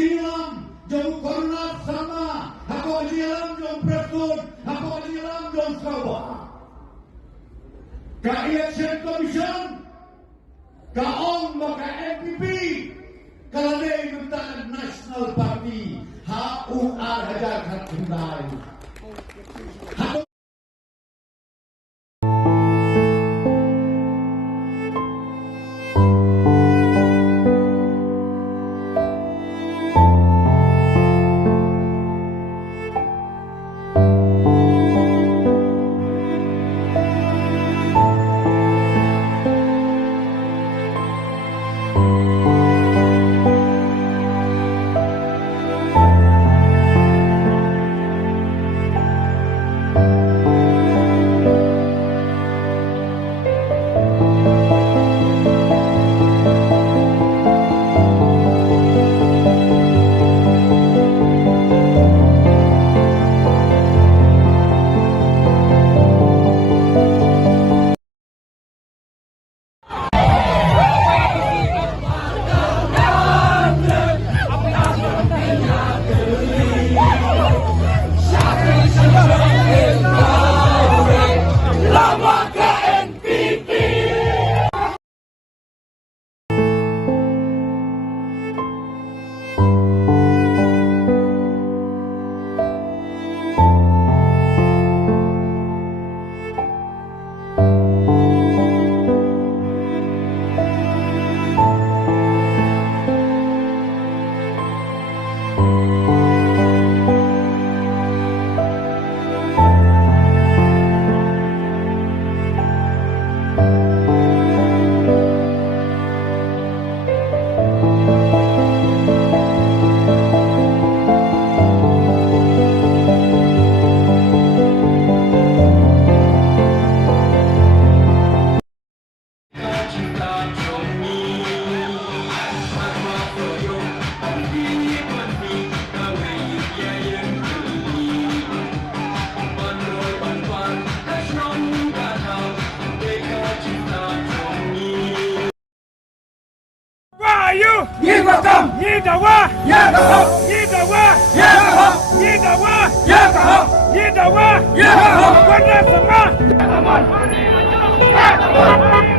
silam jom kornat sama, ako silam jom preston, ako silam jom kawa. Ka election commission, kaong maka MPP, kalanay ng National Party, haung arhajag at hinday. Nhi Phật Tâm, Nhi Đạo Hoa, Nhi Đạo Hoa, Nhi Đạo Hoa, Nhi Đạo Hoa, Nhi Đạo Hoa, Nhi Đạo Hoa, Nhi Đạo Hoa,